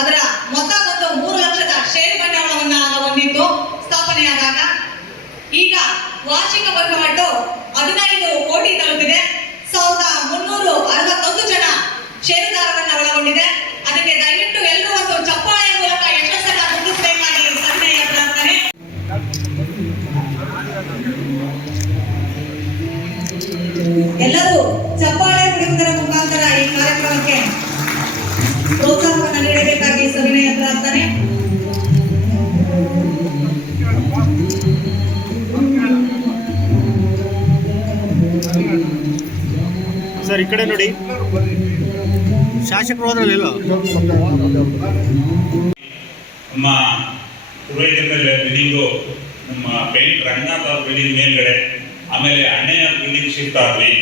ಅದರ ಮೊತ್ತ ಒಂದು 3 ಲಕ್ಷದ ಷೇರು ಬಂಡವಾಳವನ್ನ ಹೊಂದಿದ್ದು ಸ್ಥಾಪನೆಯಾದಾಗ ಈಗ ವಾರ್ಷಿಕ ವಹಿವಾಟು 15 ಕೋಟಿ ತಲುಪಿದೆ. 1361 ಜನ ಷೇರುದಾರರನ್ನ ಒಳಗೊಂಡಿದೆ. ಅದಕ್ಕೆ ದಯವಿಟ್ಟು ಎಲ್ಲರೂ ಒಂದು ಚಪ್ಪಾಳೆಯ ಮೂಲಕ ಯಶಸ್ಸನ್ನ ಮುಗಿಸಬೇಕಾಗಿ ಸವಿನಯ ಪ್ರಾರ್ಥನೆ. ಎಲ್ಲರೂ ಚಪ್ಪಾಳೆ ಹೊಡೆಯುವುದರ ಮುಖಾಂತರ ಈ ಕಾರ್ಯಕ್ರಮಕ್ಕೆ ಪ್ರೋತ್ಸಾಹವನ್ನು ನೀಡಬೇಕಾಗಿ ಸವಿನಯ ಪ್ರಾರ್ಥನೆ. ಸರ್ ಈ ಕಡೆ ನೋಡಿ, ಶಾಸಕರು ಹೋದ್ರಲ್ಲ ನಮ್ಮ ಪುರೋಹಿತರ ಬಿಲ್ಡಿಂಗು ನಮ್ಮ ಪೇಂಟ್ ರಂಗನಾಥ್ ಅವ್ರ ಬಿಲ್ಡಿಂಗ್ ಮೇಲ್ಗಡೆ, ಆಮೇಲೆ ಅಣ್ಣಯ್ಯ ಬಿಲ್ಡಿಂಗ್ ಶಿಫ್ಟ್ ಆಗಲಿ,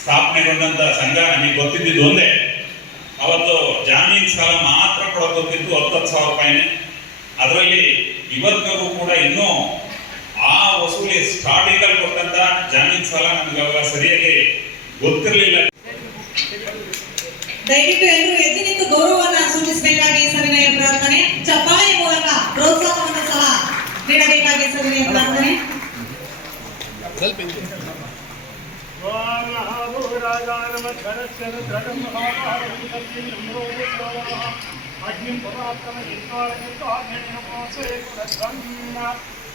ಸ್ಥಾಪನೆಗೊಂಡಂತ ಸಂಘ ನಮಗೆ ಗೊತ್ತಿದ್ದು ಒಂದೇ, ಅವತ್ತು ಜಾಮೀನು ಸಾಲ ಮಾತ್ರ ಕೊಡೋದಕ್ಕಿತ್ತು 10,000 ರೂಪಾಯಿನೇ. ಅದರಲ್ಲಿ ಇವತ್ತಿಗೂ ಕೂಡ ಇನ್ನೂ ಆ ವಸೂಲಿ ಸ್ಟಾರ್ಟಿಂಗ್ ಅಲ್ಲಿ ಕೊಟ್ಟಂತ ಜಾಮೀನು ಸಾಲ ನಮ್ಗೆ ಅವಾಗ ಸರಿಯಾಗಿ ಗೊತ್ತಿರಲಿಲ್ಲ. ದಯವಿಟ್ಟು ಎಲ್ಲರೂ ಎದ್ದು ನಿಂತು ಗೌರವವನ್ನು ಸೂಚಿಸಬೇಕಾಗಿ ಸವಿನಯ ಪ್ರಾರ್ಥನೆ. ಚಪ್ಪಾಳೆ ಮೂಲಕ ಪ್ರೋತ್ಸಾಹವನ್ನು ಸಹ ನೀಡಬೇಕಾಗಿ ಸವಿನಯ ಪ್ರಾರ್ಥನೆ.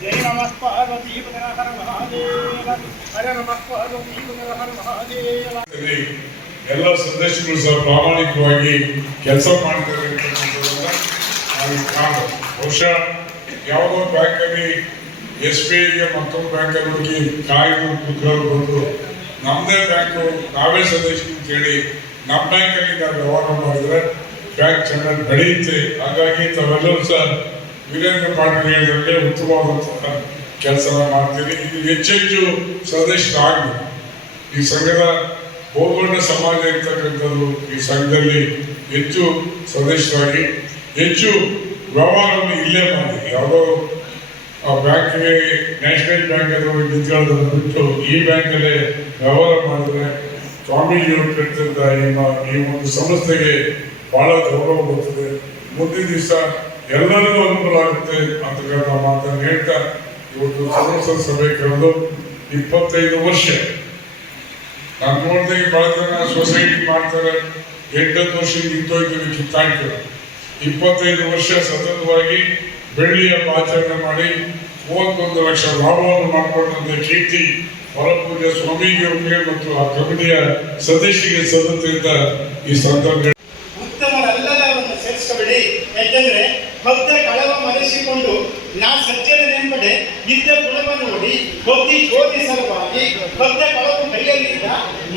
जय नमः पार्वती हर महादेव हर नमः पार्वती हर महादेव. ಎಲ್ಲ ಸದಸ್ಯರು ಸಹ ಪ್ರಾಮಾಣಿಕವಾಗಿ ಕೆಲಸ ಮಾಡ್ತಾರೆ. ಬಹುಶಃ ಯಾವುದೋ ಬ್ಯಾಂಕಲ್ಲಿ SBIಗೆ ಮತ್ತೊಂದು ಬ್ಯಾಂಕಲ್ಲಿ ಹೋಗಿ ಕಾಯ್ದು ಕೂತ್ಕೊಂಡು ಬಂದು ನಮ್ಮದೇ ಬ್ಯಾಂಕು ನಾವೇ ಸದಸ್ಯರು ಅಂತೇಳಿ ನಮ್ಮ ಬ್ಯಾಂಕಲ್ಲಿ ನಾವು ವ್ಯವಹಾರ ಮಾಡಿದ್ರೆ ಬ್ಯಾಂಕ್ ಚೆನ್ನಾಗಿ ಬೆಳೆಯುತ್ತೆ. ಹಾಗಾಗಿ ತಾವೆಲ್ಲರೂ ಸಹ ವೀರೇಂದ್ರ ಪಾಟೀಲ್ ಹೇಳಿದಂತೆ ಉತ್ತಮವಾದಂತಹ ಕೆಲಸ ಮಾಡ್ತೀರಿ. ಇದು ಹೆಚ್ಚೆಚ್ಚು ಸದಸ್ಯರಾಗಬೇಕು. ಈ ಸಂಘದ ಬಹುದೊಡ್ಡ ಸಮಾಜ ಇರ್ತಕ್ಕಂಥದ್ದು ಈ ಸಂಘದಲ್ಲಿ ಹೆಚ್ಚು ಸದಸ್ಯರಾಗಿ ಹೆಚ್ಚು ವ್ಯವಹಾರವನ್ನು ಇಲ್ಲೇ ಮಾಡಿ, ಯಾವುದೋ ಬ್ಯಾಂಕ್ಗೆ ನ್ಯಾಷನಲ್ ಬ್ಯಾಂಕ್ ನಿಂತ್ಕೊಳ್ಳೋದನ್ನು ಬಿಟ್ಟು ಈ ಬ್ಯಾಂಕಲ್ಲೇ ವ್ಯವಹಾರ ಮಾಡಿದ್ರೆ ಸ್ವಾಮೀಜಿಯವರು ಕಟ್ಟಿದ್ದ ಈ ಒಂದು ಸಂಸ್ಥೆಗೆ ಬಹಳ ಗೌರವ ಬರ್ತದೆ. ಮುಂದಿನ ದಿವಸ ಎಲ್ಲರಿಗೂ ಅನುಕೂಲ ಆಗುತ್ತೆ ಅಂತಕ್ಕಂಥ ಮಾತನ್ನು ಹೇಳ್ತಾ ಇವತ್ತು ಸಂಸತ್ ಸಭೆ ಕರೆದು 25 ವರ್ಷ ನಾನು ನೋಡಿದೆ. ಬಹಳ ಜನ ಸೊಸೈಟಿ ಮಾಡ್ತಾರೆ, 8 ವರ್ಷ ನಿಂತೋಯ್ತು ಕಿತ್ತಾಡ್ತಾರೆ. 25 ವರ್ಷ ಸತತವಾಗಿ ಬೆಳ್ಳಿಯ ಆಚರಣೆ ಮಾಡಿ 31 ಲಕ್ಷ ಲಾಭವನ್ನು ಮಾಡಿಕೊಂಡಂತ ಕೀರ್ತಿ ಹೊರಪೂಜೆ ಸ್ವಾಮೀಜಿಯವರಿಗೆ ಮತ್ತು ಆ ಕಮಿಟಿಯ ಸದಸ್ಯರಿಗೆ ಸಲ್ಲುತ್ತೆ ಅಂತ ಈ ಸಂದರ್ಭ. ಉತ್ತಮರೆಲ್ಲರನ್ನು ಸೇರಿಸಬೇಡಿ. ಯಾಕೆಂದ್ರೆ ಭಕ್ತ ಕಳವ ಮರೆಸಿಕೊಂಡು ನಾ ಸಜ್ಜನ ನೆಂಬಡೆ ಇದ್ದ ಗುಣವನ್ನು ನೋಡಿ ಬುದ್ಧಿ ಶೋಧಿ ಸಲುವಾಗಿ ಭಕ್ತ ಕಳವು ಕೈಯಲ್ಲಿದ್ದ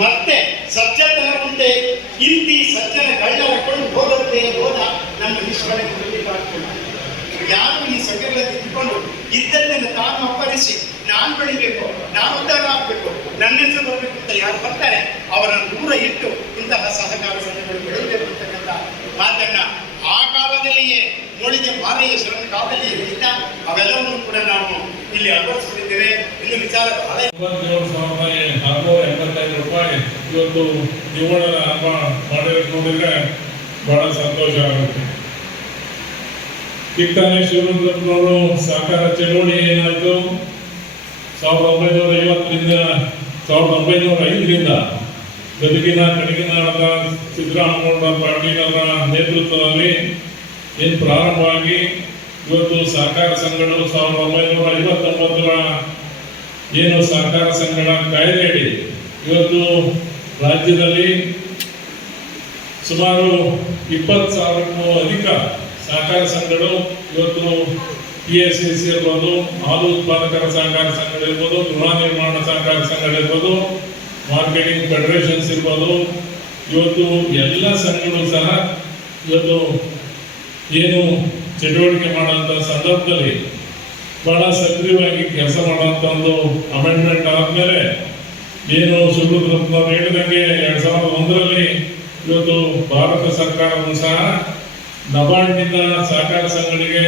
ಮತ್ತೆ ಸಜ್ಜತನ ಉಂಟೆ ಇಂತಿ ಸಜ್ಜನ ಕಳ್ಳರ ಕೊಂಡು ಹೋಗುತ್ತೆ ಹೋದ ನಮ್ಮ ವಿಶ್ವನೇ ತಿಳಿದಾಗ್ತದೆ. ಯಾರು ಈ ಸಂಘಗಳಲ್ಲಿ ಇಟ್ಕೊಂಡು ಇದ್ದದ್ದನ್ನು ತಾನು ಅಪ್ಪರಿಸಿ ನಾನು ಬೆಳಿಬೇಕು, ನಾನು ಉದ್ಧಾರ ಆಗಬೇಕು, ನನ್ನ ಹೆಸರು ಬರಬೇಕು ಅಂತ ಯಾರು ಬರ್ತಾರೆ ಅವರನ್ನು ದೂರ ಇಟ್ಟು ಇಂತಹ ಸಹಕಾರ ಸಂಘಗಳು ಬೆಳೆಯಬೇಕು ಅಂತಕ್ಕಂಥ ಮಾತನ್ನ ಆ ಕಾಲದಲ್ಲಿಯೇ ಮೋಳಿಗೆ ಮಾರೇಶ್ವರನ ಕಾಲದಲ್ಲಿ ಇದ್ದ ಅವೆಲ್ಲವನ್ನು ಕೂಡ ನಾವು ಇಲ್ಲಿ ಅಳವಡಿಸಿದ್ದೇವೆ. ಇನ್ನು ವಿಚಾರ 57,685 ರೂಪಾಯಿ ಇವತ್ತು ನಿವ್ವಳ ಲಾಭ ಮಾಡಿರೋದು ನೋಡಿದ್ರೆ ಬಹಳ ಸಂತೋಷ ಆಗುತ್ತೆ. ಕಿತ್ತಾನೆ ಶಿವರುದ್ರಪ್ಪನವರು ಸಹಕಾರ ಚಳವಳಿ ಏನಾಯಿತು 1950ರಿಂದ 1905ರಿಂದ ಗದಗಿನ ಕಡಗಿನಾಳದ ಸಿದ್ದರಾಮಗೌಡ ಪಾಟೀಲರ ನೇತೃತ್ವದಲ್ಲಿ ಏನು ಪ್ರಾರಂಭವಾಗಿ ಇವತ್ತು ಸಹಕಾರ ಸಂಘಗಳು 1959ರ ಏನು ಸಹಕಾರ ಸಂಘಗಳ ಕಾಯ್ದೆಯಡಿ ಇವತ್ತು ರಾಜ್ಯದಲ್ಲಿ ಸುಮಾರು 20,000ಕ್ಕೂ ಅಧಿಕ ಸಹಕಾರ ಸಂಘಗಳು ಇವತ್ತು PSCC ಇರ್ಬೋದು, ಹಾಲು ಉತ್ಪಾದಕರ ಸಹಕಾರ ಸಂಘಗಳಿರ್ಬೋದು, ಗೃಹ ನಿರ್ಮಾಣ ಸಹಕಾರ ಸಂಘಗಳಿರ್ಬೋದು, ಮಾರ್ಕೆಟಿಂಗ್ ಫೆಡರೇಷನ್ಸ್ ಇರ್ಬೋದು, ಇವತ್ತು ಎಲ್ಲ ಸಂಘಗಳು ಸಹ ಇವತ್ತು ಏನು ಚಟುವಟಿಕೆ ಮಾಡುವಂಥ ಸಂದರ್ಭದಲ್ಲಿ ಬಹಳ ಸಕ್ರಿಯವಾಗಿ ಕೆಲಸ ಮಾಡುವಂಥ ಒಂದು ಅಮೆಂಡ್ಮೆಂಟ್ ಆದಮೇಲೆ ಏನು ಶಿವರುದ್ರಪ್ಪನವರು ಹೇಳಿದಂಗೆ 2001ರಲ್ಲಿ ಇವತ್ತು ಭಾರತ ಸರ್ಕಾರವು ಸಹ ನಬಾರ್ಡ್ನಿಂದ ಸಹಕಾರ ಸಂಘಗಳಿಗೆ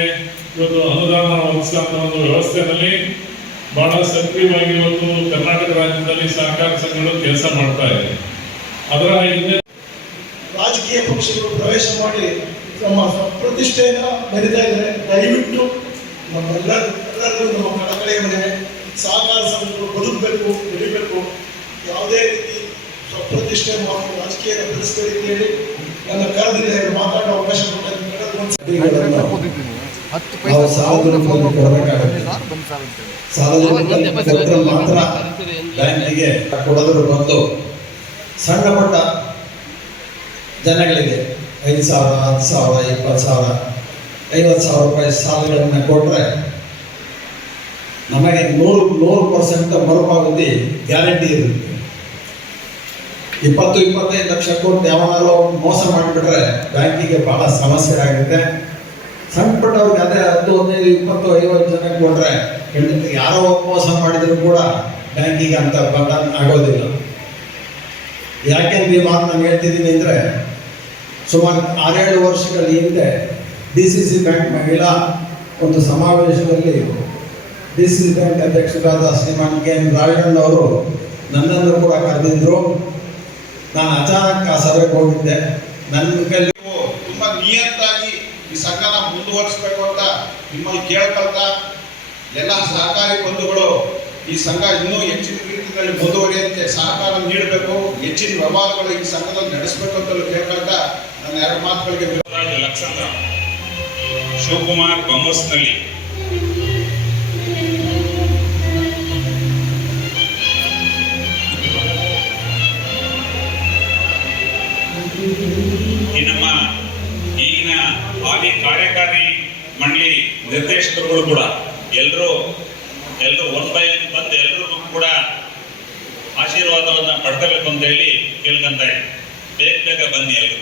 ಇವತ್ತು ಅನುದಾನ ಒದಗಿಸುವಂಥ ಒಂದು ವ್ಯವಸ್ಥೆಯಲ್ಲಿ ಬಹಳ ಸಕ್ರಿಯವಾಗಿ ಇವತ್ತು ಕರ್ನಾಟಕ ರಾಜ್ಯದಲ್ಲಿ ಸಹಕಾರ ಸಂಘಗಳು ಕೆಲಸ ಮಾಡ್ತಾ ಇದೆ. ಅದರ ಹಿಂದೆ ರಾಜಕೀಯ ಪಕ್ಷಗಳು ಪ್ರವೇಶ ಮಾಡಿ ನಮ್ಮ ಪ್ರತಿಷ್ಠೆಯನ್ನು ಮೆರಿತಾ ಇದ್ದಾರೆ. ದಯವಿಟ್ಟು ನಮ್ಮೆಲ್ಲರಿಗೂ ನಮ್ಮ ಕಳಕಳಿಯ ಮನೆ ಸಹಕಾರ ಸಂಘಗಳು ಬದುಕಬೇಕು, ಬೆಳಿಬೇಕು. ಯಾವುದೇ ರೀತಿ ಸ್ವಪ್ರತಿಷ್ಠೆ ಮಾಡಿ ರಾಜಕೀಯ ಬೆಳೆಸಿದ ರೀತಿಯಲ್ಲಿ ನನ್ನ ಕರೆದಿದೆ ಮಾತಾಡೋ ಅವಕಾಶ ನಾವು ಸಾಲದ ಕೊಡಬೇಕಾಗುತ್ತೆ. ಸಾಲದ ಮಾತ್ರ ಬ್ಯಾಂಕಿಗೆ ಕೊಡೋದ್ರ ಬಂದು ಸಣ್ಣ ಪುಟ್ಟ ಜನಗಳಿಗೆ 5,000, 10,000, 20,000, 50,000 ರೂಪಾಯಿ ಸಾಲಗಳನ್ನು ಕೊಟ್ಟರೆ ನಮಗೆ 100% ಮರುಪಾವತಿ ಗ್ಯಾರಂಟಿ ಇರುತ್ತೆ. 20-25 ಲಕ್ಷ ಕೊಟ್ಟು ಯಾವನಾರು ಮೋಸ ಮಾಡಿಬಿಟ್ರೆ ಬ್ಯಾಂಕಿಗೆ ಬಹಳ ಸಮಸ್ಯೆ ಆಗುತ್ತೆ. ಸಣ್ಣ ಪುಟ್ಟವ್ರಿಗೆ ಅದೇ 10, 15, 20, 50 ಜನ ಕೊಟ್ಟರೆ ಯಾರೋ ಮೋಸ ಮಾಡಿದ್ರು ಕೂಡ ಬ್ಯಾಂಕಿಗೆ ಅಂತ ಬಂಧನ ಆಗೋದಿಲ್ಲ. ಯಾಕೆಂದ್ರೆ ಈ ಮಾತು ನಾನು ಹೇಳ್ತಿದ್ದೀನಿ ಅಂದರೆ, ಸುಮಾರು 6-7 ವರ್ಷಗಳ ಹಿಂದೆ DCC ಬ್ಯಾಂಕ್ ಮಹಿಳಾ ಒಂದು ಸಮಾವೇಶದಲ್ಲಿ DCC ಬ್ಯಾಂಕ್ ಅಧ್ಯಕ್ಷರಾದ ಶ್ರೀಮಾನ್ KN ರಾಜಣ್ಣ ಅವರು ನನ್ನನ್ನು ಕೂಡ ಕರೆದಿದ್ರು. ನಾನು ಅಚಾನಕ್ ಆ ಸಭೆಗೆ ಹೋಗಿದ್ದೆ. ನನ್ನ ಕೈಲಿ ತುಂಬಾ ನಿಯತ್ತಾಗಿ ಈ ಸಂಘನ ಮುಂದುವರಿಸಬೇಕು ಅಂತ ನಿಮ್ಮಲ್ಲಿ ಕೇಳ್ಕೊಳ್ತಾ, ಎಲ್ಲ ಸಹಕಾರಿ ಬಂಧುಗಳು ಈ ಸಂಘ ಇನ್ನೂ ಹೆಚ್ಚಿನ ರೀತಿಯಲ್ಲಿ ಮುಂದುವರಿಯುವಂತೆ ಸಹಕಾರ ನೀಡಬೇಕು, ಹೆಚ್ಚಿನ ವ್ಯವಹಾರಗಳು ಈ ಸಂಘದಲ್ಲಿ ನಡೆಸಬೇಕು ಅಂತ ಕೇಳ್ಕೊಳ್ತಾ ನನ್ನ 2 ಮಾತುಗಳಿಗೆ ಲಕ್ಷಂದ್ರ ಶಿವಕುಮಾರ್ ಬೊಮ್ಮಸ್ನಳ್ಳಿ, ಈ ನಮ್ಮ ಈಗಿನ ಹಾಲಿ ಕಾರ್ಯಕಾರಿ ಮಂಡಳಿ ನಿರ್ದೇಶಕರುಗಳು ಕೂಡ ಎಲ್ಲರೂ ಒನ್ ಬೈ ಒನ್ ಬಂದು ಎಲ್ಲರಿಗೂ ಕೂಡ ಆಶೀರ್ವಾದವನ್ನು ಪಡ್ಕೋಬೇಕು ಅಂತ ಹೇಳಿ ಕೇಳ್ಕೊಂತ ಇದ್ದೀನಿ. ಬೇಗ ಬನ್ನಿ ಎಲ್ಲರೂ.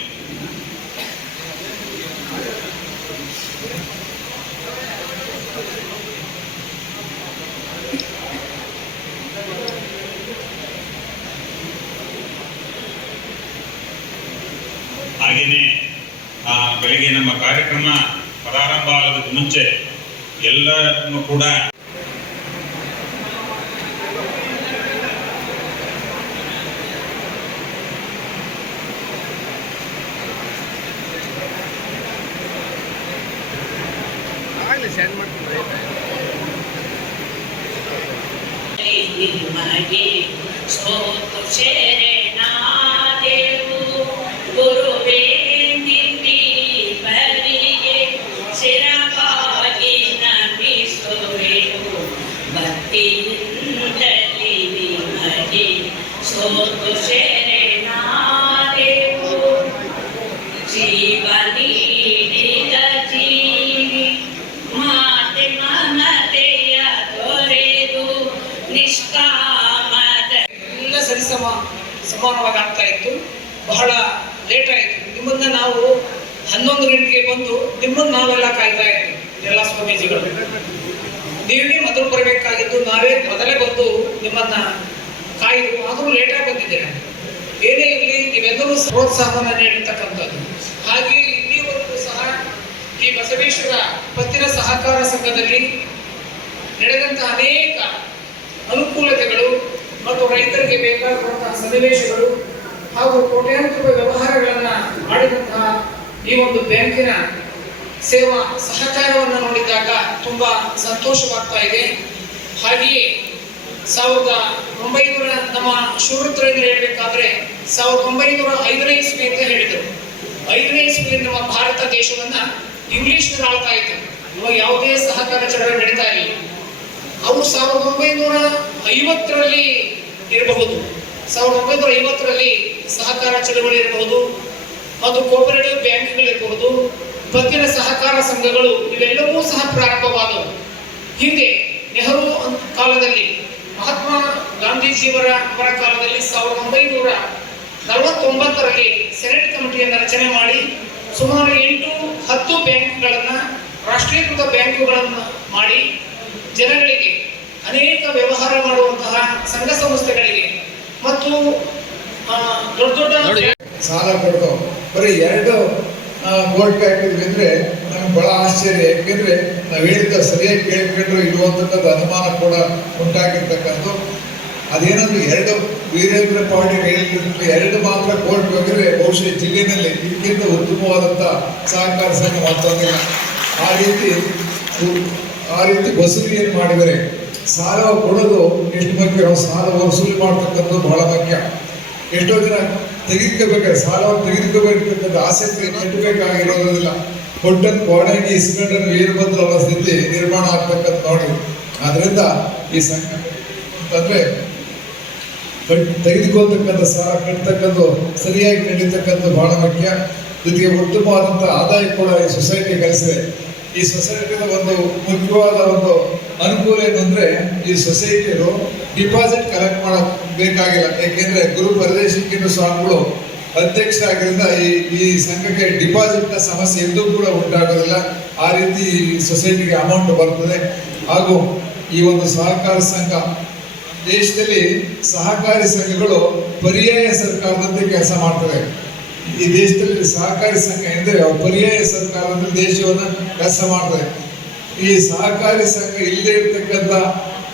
ಹಾಗೆಯೇ ಬೆಳಿಗ್ಗೆ ನಮ್ಮ ಕಾರ್ಯಕ್ರಮ ಪ್ರಾರಂಭ ಆಗೋದಕ್ಕೆ ಮುಂಚೆ ಎಲ್ಲರನ್ನು ಕೂಡ ಸಮಾನವಾಗಿ ಆಗ್ತಾ ಇತ್ತು. ಬಹಳ ಲೇಟ್ ಆಯಿತು. ನಿಮ್ಮನ್ನ ನಾವು 11 ಗಂಟೆಗೆ ಬಂದು ನಿಮ್ಮನ್ನು ನಾವೆಲ್ಲ ಕಾಯ್ತಾ ಇದ್ವಿ, ಎಲ್ಲ ಸ್ವಾಮೀಜಿಗಳು. ನೀವೇ ಮೊದಲು ಬರಬೇಕಾಗಿದ್ದು, ನಾವೇ ಮೊದಲೇ ಬಂದು ನಿಮ್ಮನ್ನ ಕಾಯ್ದು, ಆದರೂ ಲೇಟಾಗಿ ಬಂದಿದ್ದೇನೆ. ಏನೇ ಇರಲಿ, ನೀವೆಲ್ಲರೂ ಪ್ರೋತ್ಸಾಹವನ್ನು ನೀಡಿರ್ತಕ್ಕಂಥದ್ದು. ಹಾಗೆ ಇಲ್ಲಿವರೆಗೂ ಸಹ ಈ ಬಸವೇಶ್ವರ ಪತ್ತಿನ ಸಹಕಾರ ಸಂಘದಲ್ಲಿ ನಡೆದಂತಹ ಅನೇಕ ಅನುಕೂಲತೆಗಳು ಮತ್ತು ರೈತರಿಗೆ ಬೇಕಾಗಿರುವಂತಹ ಸನ್ನಿವೇಶಗಳು ಹಾಗೂ ಕೋಟ್ಯಾಂತರ ವ್ಯವಹಾರಗಳನ್ನು ಮಾಡಿದಂತಹ ಈ ಒಂದು ಬ್ಯಾಂಕಿನ ಸೇವಾ ಸಹಕಾರವನ್ನು ನೋಡಿದಾಗ ತುಂಬಾ ಸಂತೋಷವಾಗ್ತಾ ಇದೆ. ಹಾಗೆಯೇ 1900 ನಮ್ಮ ಶೂರತ್ರಿಂದ ಹೇಳಬೇಕಾದ್ರೆ 1905ನೇ ಇಸ್ವಿ ಅಂತ ಹೇಳಿದರು. 5ನೇ ಇಸ್ವಿಯಲ್ಲಿ ನಮ್ಮ ಭಾರತ ದೇಶವನ್ನ ಇಂಗ್ಲಿಷ್ನಲ್ಲಿ ಆಳ್ತಾ ಇತ್ತು. ಇವಾಗ ಯಾವುದೇ ಸಹಕಾರ ಚಳವಳಿ ನಡೀತಾ ಇಲ್ಲ. ಅವರು 1950ರಲ್ಲಿ ಇರಬಹುದು, 1950ರಲ್ಲಿ ಸಹಕಾರ ಚಳವಳಿ ಇರಬಹುದು, ಮತ್ತು ಕೋಪರೇಟಿವ್ ಬ್ಯಾಂಕ್ಗಳಿರಬಹುದು, ಪತ್ತಿನ ಸಹಕಾರ ಸಂಘಗಳು ಇವೆಲ್ಲವೂ ಸಹ ಪ್ರಾರಂಭವಾದವು. ಹಿಂದೆ ನೆಹರು ಕಾಲದಲ್ಲಿ, ಮಹಾತ್ಮ ಗಾಂಧೀಜಿಯವರ ಕಾಲದಲ್ಲಿ 1949ರಲ್ಲಿ ಸೆನೆಟ್ ಕಮಿಟಿಯನ್ನು ರಚನೆ ಮಾಡಿ ಸುಮಾರು 8-10 ಬ್ಯಾಂಕ್ಗಳನ್ನು, ರಾಷ್ಟ್ರೀಕೃತ ಬ್ಯಾಂಕುಗಳನ್ನು ಮಾಡಿ ಜನಗಳಿಗೆ ಅನೇಕ ವ್ಯವಹಾರ ಮಾಡುವಂತಹ ಸಂಘ ಸಂಸ್ಥೆಗಳಿಗೆ ಮತ್ತು ದೊಡ್ಡ ಸಾಲ ಕೊಟ್ಟು ಬರೀ 2 ಗೋಲ್ಡ್ ಪ್ಯಾಕೆಟ್ ಇದ್ರೆ ನಮ್ಗೆ ಬಹಳ ಆಶ್ಚರ್ಯ. ಯಾಕೆಂದ್ರೆ ನಾವು ಹೇಳಿದ ಸರಿಯಾಗಿ ಕೇಳ್ಕೊಂಡ್ರು ಇರುವಂತಕ್ಕಂಥ ಅನುಮಾನ ಕೂಡ ಉಂಟಾಗಿರ್ತಕ್ಕಂಥ ಅದೇನಂದ್ರೆ ಎರಡು ವೀರೇಂದ್ರ ಪಾಟೀಲ್ ಹೇಳಿದ್ರೆ ಎರಡು ಮಾತ್ರ ಕೋರ್ಟ್ ಹೋಗಿದ್ರೆ ಬಹುಶಃ ಜಿಲ್ಲೆಯಲ್ಲಿ ಇದಕ್ಕಿಂತ ಉತ್ತಮವಾದಂಥ ಸಹಕಾರ ಸಂಘ ಮತ್ತೊಂದಿಲ್ಲ. ಆ ರೀತಿ ವಸೂಲಿಯನ್ನು ಮಾಡಿದರೆ ಸಾಲ ಕೊಡೋದು ಎಷ್ಟು ಮುಖ್ಯ, ಸಾಲ ವಸೂಲಿ ಮಾಡ್ತಕ್ಕಂಥದ್ದು ಬಹಳ ಮುಖ್ಯ. ಎಷ್ಟೋ ಜನ ಸಾಲವನ್ನು ತೆಗೆದುಕೋಬೇಕಂತ ಆಸಕ್ತಿ ಕಟ್ಟಬೇಕಾಗಿರೋದಿಲ್ಲ. ಕೊಟ್ಟನ್ನು ಬಾಡಗಿ ಇಸ್ಕೊಂಡನ್ನು ಏನು ಬಂದ್ರು ಅವರ ಸ್ಥಿತಿ ನಿರ್ಮಾಣ ಆಗ್ತಕ್ಕಂಥ ನೋಡಿ. ಆದ್ರಿಂದ ಈ ಸಂಘ ಅಂತಂದ್ರೆ ತೆಗೆದುಕೊಳ್ತಕ್ಕಂಥ ಸಾಲ ಕಟ್ತಕ್ಕಂಥ ಸರಿಯಾಗಿ ನಡೀತಕ್ಕಂಥ ಬಹಳ ಮುಖ್ಯ. ಜೊತೆಗೆ ಉತ್ತಮವಾದಂಥ ಆದಾಯ ಕೂಡ ಈ ಸೊಸೈಟಿ ಗಳಿಸಿದೆ. ಈ ಸೊಸೈಟಿಯ ಒಂದು ಮುಖ್ಯವಾದ ಒಂದು ಅನುಕೂಲ ಏನಂದ್ರೆ ಈ ಸೊಸೈಟಿಯರು ಡಿಪಾಸಿಟ್ ಕಲೆಕ್ಟ್ ಮಾಡಕ್ ಬೇಕಾಗಿಲ್ಲ. ಯಾಕೆಂದ್ರೆ ಗುರು ಪರದೇಶಿಕ ಸ್ವಾಮಿಗಳು ಅಧ್ಯಕ್ಷರಾಗಿರೋದ್ರಿಂದ ಈ ಸಂಘಕ್ಕೆ ಡಿಪಾಸಿಟ್ ನ ಸಮಸ್ಯೆ ಎಂದೂ ಕೂಡ ಉಂಟಾಗೋದಿಲ್ಲ. ಆ ರೀತಿ ಸೊಸೈಟಿಗೆ ಅಮೌಂಟ್ ಬರ್ತದೆ. ಹಾಗೂ ಈ ಒಂದು ಸಹಕಾರ ಸಂಘ ದೇಶದಲ್ಲಿ ಸಹಕಾರಿ ಸಂಘಗಳು ಪರ್ಯಾಯ ಸರ್ಕಾರದಂತೆ ಕೆಲಸ ಮಾಡ್ತದೆ. ಈ ದೇಶದಲ್ಲಿ ಸಹಕಾರಿ ಸಂಘ ಎಂದರೆ ಪರ್ಯಾಯ ಸರ್ಕಾರದಂತೆ ದೇಶವನ್ನು ಕೆಲಸ ಮಾಡ್ತದೆ. ಈ ಸಹಕಾರಿ ಸಂಘ ಇಲ್ಲದೆ ಇರ್ತಕ್ಕಂಥ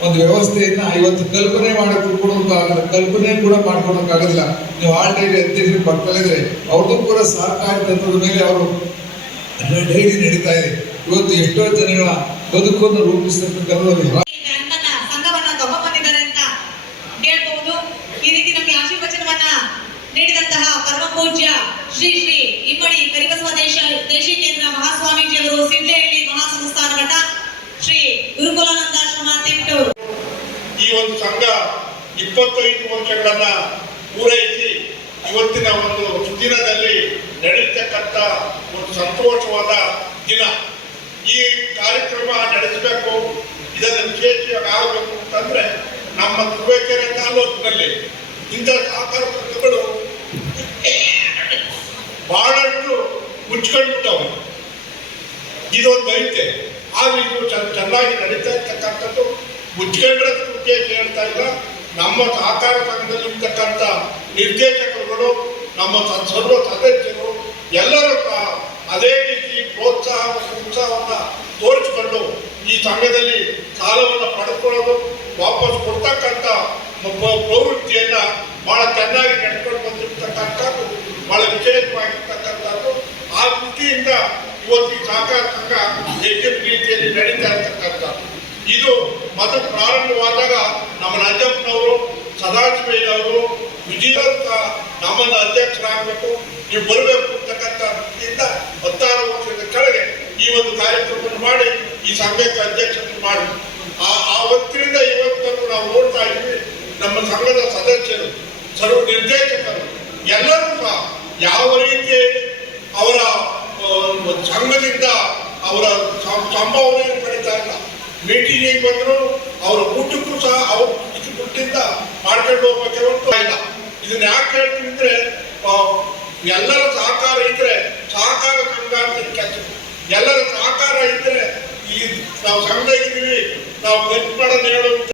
ಒಂದು ವ್ಯವಸ್ಥೆಯನ್ನ ಇವತ್ತು ಕಲ್ಪನೆ ಕಲ್ಪನೆ ಕೂಡ ಮಾಡ್ಕೊಳಕ್ಕಾಗೋದಿಲ್ಲ. ನೀವು ಆಲ್ರೆಡಿ ಅಧ್ಯಕ್ಷರು ಪಕ್ಕದಲ್ಲಿದ್ರೆ ಅವ್ರದ್ದು ಕೂಡ ಸಹಕಾರಿ ತತ್ವದ ಮೇಲೆ ಅವರು ಡೈಲಿ ನಡೀತಾ ಇದೆ. ಇವತ್ತು ಎಷ್ಟೋ ಜನಗಳ ಬದುಕನ್ನು ರೂಪಿಸ್ತಕ್ಕಂಥ ಸಂಘವನ್ನ ತಗೊಂಡ್ಬಂದಿದ್ದಾರೆ ಅಂತ ಹೇಳ್ಬಹುದು. ಈ ರೀತಿ ನಮಗೆ ಆಶೀರ್ವಚನವನ್ನ ನೀಡಿದಂತಹ ಪರಮ ಪೂಜ್ಯ ಶ್ರೀ ಶ್ರೀ ಇಮ್ಮಡಿ ಕರಿಬಸವ ದೇಶಿಕೇಂದ್ರ ಮಹಾಸ್ವಾಮೀಜಿಯವರು ಸಿಡ್ಲೆಹಳ್ಳಿ ಮಹಾಸಂಸ್ಥಾನ ಮಠ ಶ್ರೀ ಗುರುಕುಲಾನಂದಾಶ್ರಮ ತಿಂಟೂರು. ಈ ಒಂದು ಸಂಘ 25 ವರ್ಷಗಳನ್ನ ಪೂರೈಸಿ ಇವತ್ತಿನ ಒಂದು ದಿನದಲ್ಲಿ ನಡೆಯತಕ್ಕಂಥ ಒಂದು ಸಂತೋಷವಾದ ದಿನ. ಈ ಕಾರ್ಯಕ್ರಮ ನಡೆಸಬೇಕು, ಇದನ್ನು ವಿಶೇಷವಾಗಿ ಆಗಬೇಕು ಅಂತಂದ್ರೆ ನಮ್ಮ ತುರುವೇಕೆರೆ ತಾಲೂಕಿನಲ್ಲಿ ಇಂಥ ಸಹಕಾರ ಸಂಘಗಳು ಬಹಳಷ್ಟು ಮುಚ್ಕೊಂಡ್ಬಿಟ್ಟವು. ಇದೊಂದು ಐತೆ, ಆದ್ರೆ ಇದು ಚೆನ್ನಾಗಿ ನಡೀತಾ ಇರ್ತಕ್ಕಂಥದ್ದು. ಮುಚ್ಕೊಂಡ್ರೆ ಉದ್ದೇಶ ಹೇಳ್ತಾ ಇಲ್ಲ. ನಮ್ಮ ಸಹಕಾರ ಸಂಘದಲ್ಲಿ ಇರ್ತಕ್ಕಂಥ ನಿರ್ದೇಶಕರುಗಳು, ನಮ್ಮ ಸರ್ವ ಸದಸ್ಯರು ಎಲ್ಲರೂ ಸಹ ಅದೇ ರೀತಿ ಉತ್ಸಾಹವನ್ನ ತೋರಿಸಿಕೊಂಡು ಈ ಸಂಘದಲ್ಲಿ ಸಾಲವನ್ನು ಪಡೆದುಕೊಳ್ಳೋದು, ವಾಪಸ್ ಕೊಡ್ತಕ್ಕಂಥ ಪ್ರವೃತ್ತಿಯನ್ನ ಬಹಳ ಚೆನ್ನಾಗಿ ನಡೆದುಕೊಂಡು ಬಂದಿರತಕ್ಕಂಥದ್ದು, ಬಹಳ ವಿಶೇಷವಾಗಿರ್ತಕ್ಕಂಥದ್ದು. ಆ ದೃಷ್ಟಿಯಿಂದ ಇವತ್ತು ಈ ಸಹಕಾರ ಸಂಘ ಹೆಚ್ಚಿನ ರೀತಿಯಲ್ಲಿ ನಡೀತಾ ಇರ್ತಕ್ಕಂಥದ್ದು. ಇದು ಮೊದಲು ಪ್ರಾರಂಭವಾದಾಗ ನಮ್ಮ ರಾಜಪ್ಪನವರು, ಸದಾಶಿವಯ್ಯನವರು, ವಿಜಯ ನಮ್ಮನ್ನು ಅಧ್ಯಕ್ಷರಾಗಬೇಕು, ನೀವು ಬರಬೇಕು ಅಂತಕ್ಕಂಥ ದೃಷ್ಟಿಯಿಂದ 16 ವರ್ಷದ ಕೆಳಗೆ ಈ ಒಂದು ಕಾರ್ಯಕ್ರಮವನ್ನು ಮಾಡಿ ಈ ಸಂಘಕ್ಕೆ ಅಧ್ಯಕ್ಷರನ್ನು ಮಾಡಿ ಆ ಹೊತ್ತಿನಿಂದ ಇವತ್ತನ್ನು ನಾವು ನೋಡ್ತಾ ಇದ್ವಿ. ನಮ್ಮ ಸಂಘದ ಸದಸ್ಯರು, ಸರ್ವ ನಿರ್ದೇಶಕರು ಎಲ್ಲರೂ ಸಹ ಯಾವ ರೀತಿ ಅವರ ಸಂಘದಿಂದ ಅವರ ಸಂಭಾವನೆಯನ್ನು ಪಡಿತಾ ಇಲ್ಲ. ಮೀಟಿಂಗಿಗೆ ಬಂದರು, ಅವರ ಊಟಕ್ಕೂ ಸಹ ಅವರು ಇಷ್ಟು ದುಡ್ಡಿಂದ ಮಾಡ್ಕೊಂಡು ಹೋಗ್ಬೇಕೆ ಹೊರತು ಇಲ್ಲ. ಇದನ್ನ ಯಾಕೆ ಹೇಳ್ತೀವಿ ಅಂದ್ರೆ ಎಲ್ಲರ ಸಹಕಾರ ಇದ್ರೆ ಸಹಕಾರ ಸಂಘ ಅಂತ ಕೆಲಸ. ಎಲ್ಲರ ಸಹಕಾರ ಇದ್ರೆ ಈ ನಾವು ಸಂಘ ಇದ್ದೀವಿ, ನಾವು ಖರ್ಚು ಮಾಡೋದು ಹೇಳೋದು